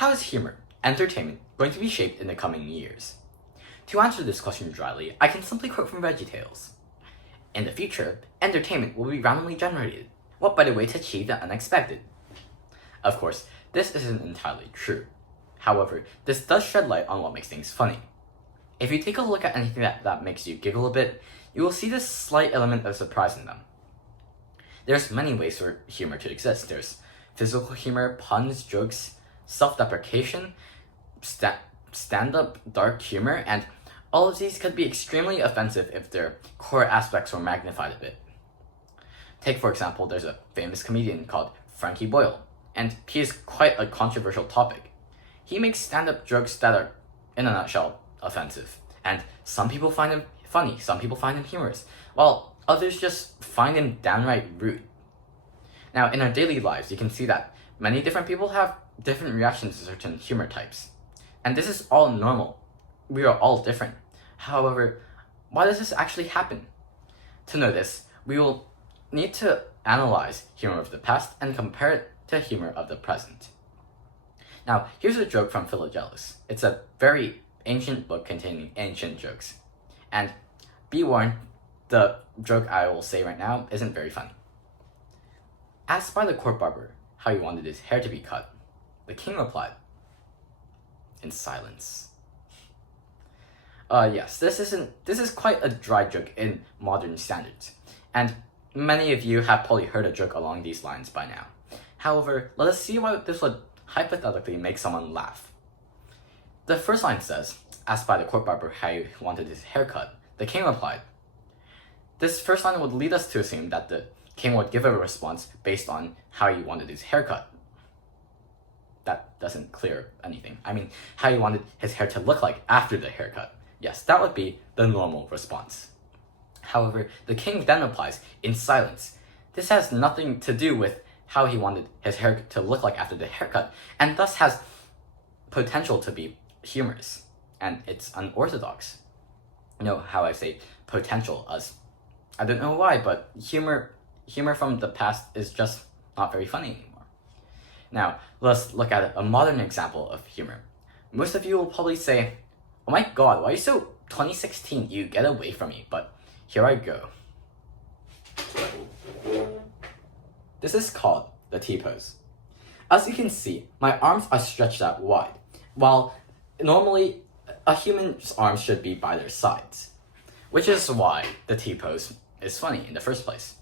How is humor, entertainment, going to be shaped in the coming years? To answer this question dryly, I can simply quote from VeggieTales. In the future, entertainment will be randomly generated. What better way to achieve the unexpected? Of course, this isn't entirely true. However, this does shed light on what makes things funny. If you take a look at anything that makes you giggle a bit, you will see this slight element of surprise in them. There's many ways for humor to exist. There's physical humor, puns, jokes, self-deprecation, stand-up dark humor, and all of these could be extremely offensive if their core aspects were magnified a bit. Take, for example, there's a famous comedian called Frankie Boyle, and he is quite a controversial topic. He makes stand-up jokes that are, in a nutshell, offensive, and some people find him funny, some people find him humorous, while others just find him downright rude. Now, in our daily lives, you can see that many different people have different reactions to certain humor types, and this is all normal. We are all different. However, why does this actually happen? To know this, we will need to analyze humor of the past and compare it to humor of the present. Now, here's a joke from Philogellus. It's a very ancient book containing ancient jokes. And be warned, the joke I will say right now isn't very funny. Asked by the court barber how he wanted his hair to be cut, the king replied, in silence. Yes, this is quite a dry joke in modern standards, and many of you have probably heard a joke along these lines by now. However, let us see why this would hypothetically make someone laugh. The first line says, asked by the court barber how he wanted his hair cut, the king replied. This first line would lead us to assume that the king would give a response based on how he wanted his hair cut. That doesn't clear anything. I mean, how he wanted his hair to look like after the haircut. Yes, that would be the normal response. However, the king then replies in silence. This has nothing to do with how he wanted his hair to look like after the haircut, and thus has potential to be humorous, and it's unorthodox. You know how I say potential, as I don't know why, but humor from the past is just not very funny anymore. Now, let's look at a modern example of humor. Most of you will probably say, oh my god, why are you so 2016, you get away from me, but here I go. This is called the T-pose. As you can see, my arms are stretched out wide, while normally a human's arms should be by their sides, which is why the T-pose is funny in the first place.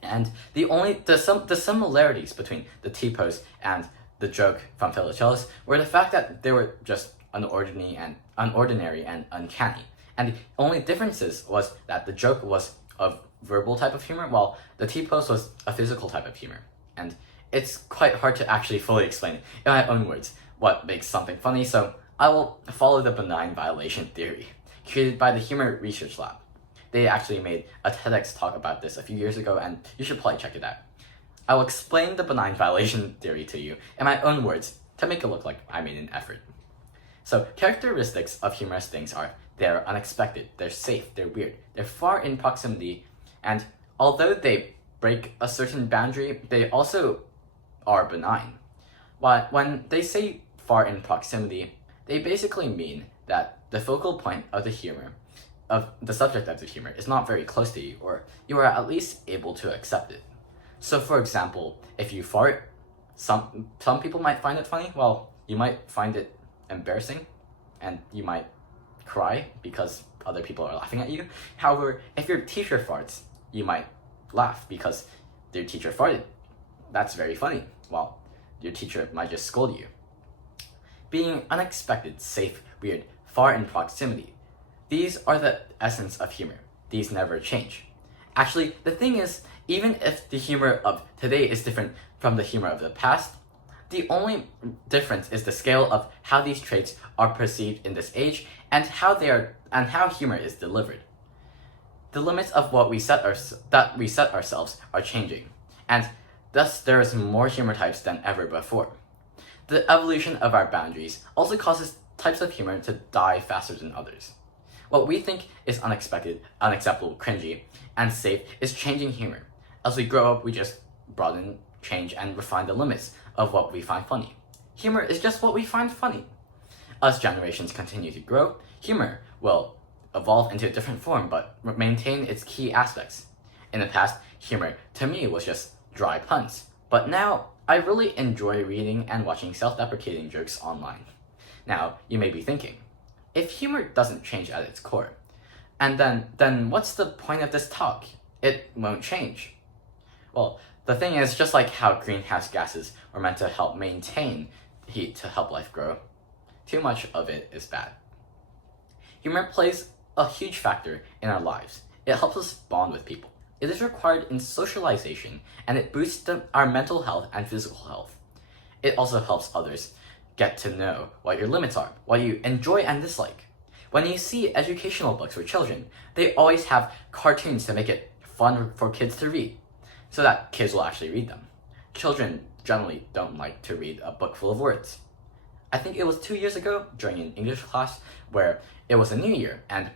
And the similarities between the T-pose and the joke from Philogellus were the fact that they were just unordinary and uncanny. And the only differences was that the joke was a verbal type of humor, while the T-pose was a physical type of humor. And it's quite hard to actually fully explain it in my own words what makes something funny, so I will follow the benign violation theory created by the Humor Research Lab. They actually made a TEDx talk about this a few years ago, and you should probably check it out. I will explain the benign violation theory to you in my own words to make it look like I made an effort. So, characteristics of humorous things are they're unexpected, they're safe, they're weird, they're far in proximity, and although they break a certain boundary, they also are benign. But when they say far in proximity, they basically mean that the focal point of the humor, of the subject of the humor, is not very close to you, or you are at least able to accept it. So for example, if you fart, some people might find it funny, while you might find it embarrassing, and you might cry because other people are laughing at you. However, if your teacher farts, you might laugh because your teacher farted. That's very funny, while your teacher might just scold you. Being unexpected, safe, weird, far in proximity, these are the essence of humor. These never change. Actually, the thing is, even if the humor of today is different from the humor of the past, the only difference is the scale of how these traits are perceived in this age and how humor is delivered. The limits of what we set ourselves are changing, and thus there is more humor types than ever before. The evolution of our boundaries also causes types of humor to die faster than others. What we think is unexpected, unacceptable, cringy, and safe is changing humor. As we grow up, we just broaden, change, and refine the limits of what we find funny. Humor is just what we find funny. As generations continue to grow, humor will evolve into a different form but maintain its key aspects. In the past, humor to me was just dry puns, but now I really enjoy reading and watching self-deprecating jokes online. Now, you may be thinking, if humor doesn't change at its core, and then what's the point of this talk? It won't change. Well, the thing is, just like how greenhouse gases are meant to help maintain heat to help life grow, too much of it is bad. Humor plays a huge factor in our lives. It helps us bond with people. It is required in socialization, and it boosts our mental health and physical health. It also helps others get to know what your limits are, what you enjoy and dislike. When you see educational books for children, they always have cartoons to make it fun for kids to read, so that kids will actually read them. Children generally don't like to read a book full of words. I think it was 2 years ago during an English class where it was a new year and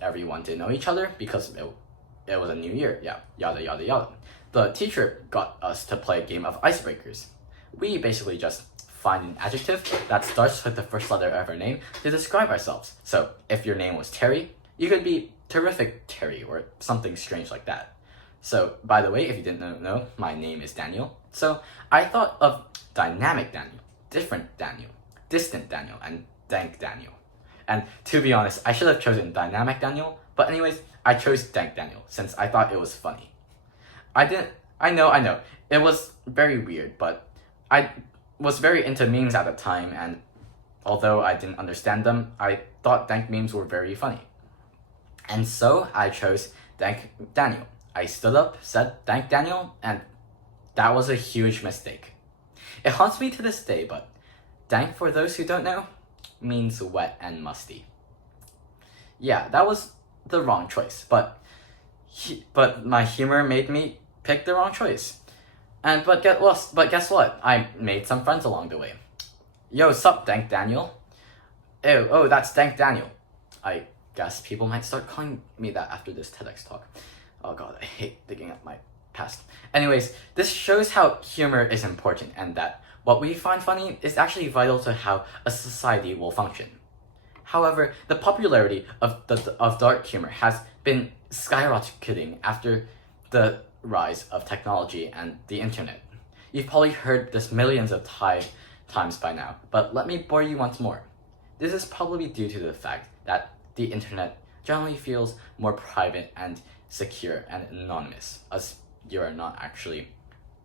everyone didn't know each other because it was a new year, yada yada yada. The teacher got us to play a game of icebreakers. We basically just find an adjective that starts with the first letter of our name to describe ourselves. So if your name was Terry, you could be Terrific Terry or something strange like that. So by the way, if you didn't know, my name is Daniel. So I thought of Dynamic Daniel, Different Daniel, Distant Daniel, and Dank Daniel. And to be honest, I should have chosen Dynamic Daniel, but anyways, I chose Dank Daniel since I thought it was funny. I know, it was very weird, but I was very into memes at the time, and although I didn't understand them, I thought dank memes were very funny. And so I chose Dank Daniel. I stood up, said Dank Daniel, and that was a huge mistake. It haunts me to this day, but dank, for those who don't know, means wet and musty. Yeah, that was the wrong choice, but my humor made me pick the wrong choice. But guess what? I made some friends along the way. Yo, sup, Dank Daniel? Oh, that's Dank Daniel. I guess people might start calling me that after this TEDx talk. Oh god, I hate digging up my past. Anyways, this shows how humor is important and that what we find funny is actually vital to how a society will function. However, the popularity of dark humor has been skyrocketing after the rise of technology and the internet. You've probably heard this millions of times by now, but let me bore you once more. This is probably due to the fact that the internet generally feels more private and secure and anonymous, as you are not actually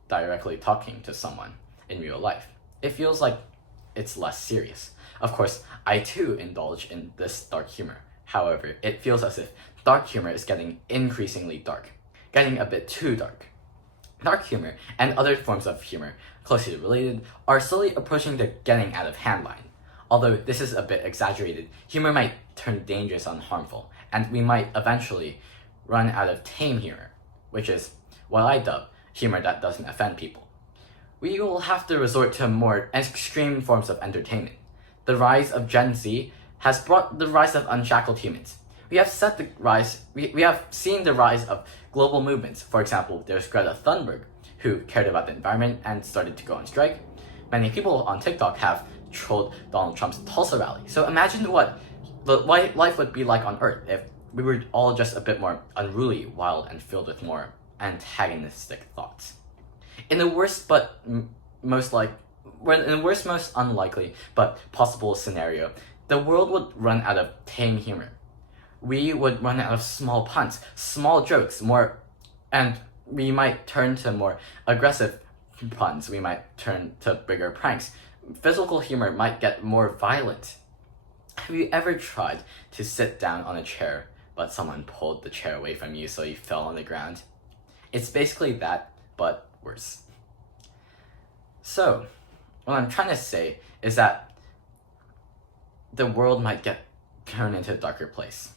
directly talking to someone in real life. It feels like it's less serious. Of course, I too indulge in this dark humor. However, it feels as if dark humor is getting increasingly dark, getting a bit too dark. Dark humor and other forms of humor closely related are slowly approaching the getting out of hand line. Although this is a bit exaggerated, humor might turn dangerous and harmful, and we might eventually run out of tame humor, which is what I dub humor that doesn't offend people. We will have to resort to more extreme forms of entertainment. The rise of Gen Z has brought the rise of unshackled humans. We have seen the rise of global movements. For example, there's Greta Thunberg, who cared about the environment and started to go on strike. Many people on TikTok have trolled Donald Trump's Tulsa rally. So imagine what life would be like on Earth if we were all just a bit more unruly, wild, and filled with more antagonistic thoughts. In the worst most unlikely but possible scenario, the world would run out of tame humor. We would run out of small puns, small jokes, and we might turn to more aggressive puns. We might turn to bigger pranks. Physical humor might get more violent. Have you ever tried to sit down on a chair, but someone pulled the chair away from you so you fell on the ground? It's basically that, but worse. So, what I'm trying to say is that the world might get turned into a darker place.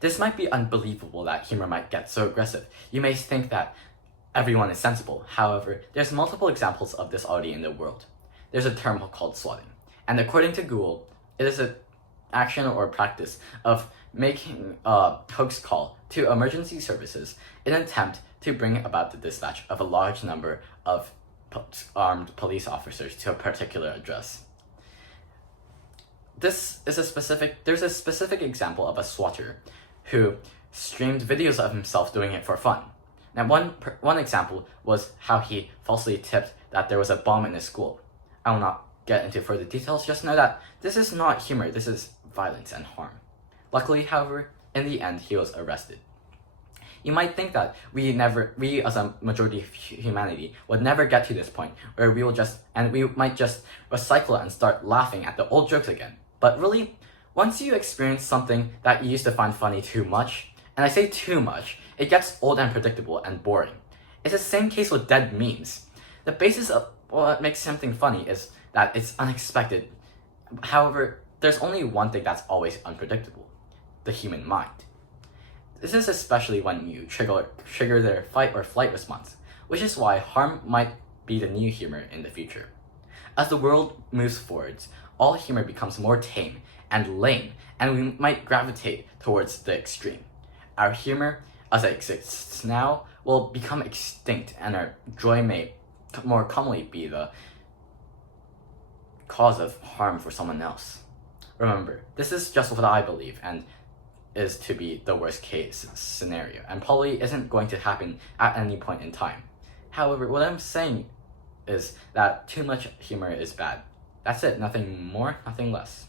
This might be unbelievable that humor might get so aggressive. You may think that everyone is sensible. However, there's multiple examples of this already in the world. There's a term called swatting, and according to Google, it is an action or practice of making a hoax call to emergency services in an attempt to bring about the dispatch of a large number of armed police officers to a particular address. There's a specific example of a SWATer who streamed videos of himself doing it for fun. Now, one example was how he falsely tipped that there was a bomb in his school. I will not get into further details, just know that this is not humor, this is violence and harm. Luckily, however, in the end, he was arrested. You might think that we as a majority of humanity would never get to this point where we might just recycle it and start laughing at the old jokes again. But really, once you experience something that you used to find funny too much, and I say too much, it gets old and predictable and boring. It's the same case with dead memes. The basis of what makes something funny is that it's unexpected. However, there's only one thing that's always unpredictable: the human mind. This is especially when you trigger their fight or flight response, which is why harm might be the new humor in the future. As the world moves forwards, all humor becomes more tame and lame, and we might gravitate towards the extreme. Our humor, as it exists now, will become extinct, and our joy may more commonly be the cause of harm for someone else. Remember, this is just what I believe, and is to be the worst case scenario, and probably isn't going to happen at any point in time. However, what I'm saying is that too much humor is bad. That's it, nothing more, nothing less.